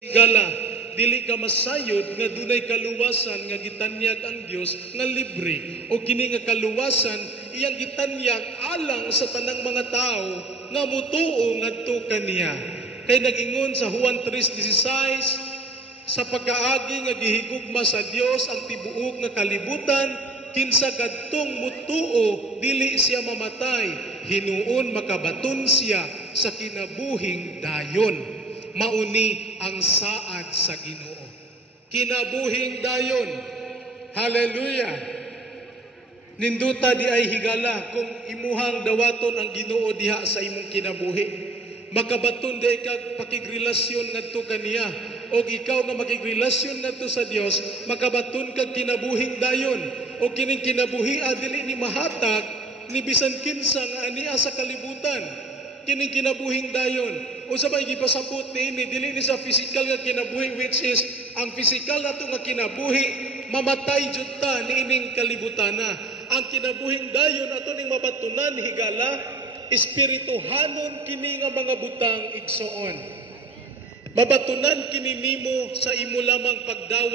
Gala, dili ka masayod nga dunay kaluwasan nga gitanyag ang Dios nga libre o kini nga kaluwasan iyang gitanyag alang sa tanang mga tao nga mutuo ngadto kaniya. Kay nag-ingon sa Juan 3:16 sa pagkaagi nga gihigugma sa Dios ang tibuok nga kalibutan kinsa kadtong mutuo dili siya mamatay hinuon makabaton siya sa kinabuhing dayon. Mauni ang saad sa Ginoo. Kinabuhing dayon. Hallelujah. Ninduta di ay higala kung imuhang dawaton ang Ginoo diha sa imong kinabuhi. Makabaton di kag pakigrelasyon ngadto kaniya o ikaw nga makigrelasyon ngadto sa Dios, makabaton kag kinabuhing dayon o kining kinabuhi dili ni mahatag ni bisan kinsa nga ania sa kalibutan. Kining kinabuhing dayon o sabay gipasabot niini dili ni sa physical nga kinabuhi, which is ang physical nato nga kinabuhi mamatay jud ta niining kalibutana. Ang kinabuhing dayon ato ning mabatunan higala espirituhanon kini nga mga butang igsoon. Mabatunan kini nimo sa imo lamang pagdawat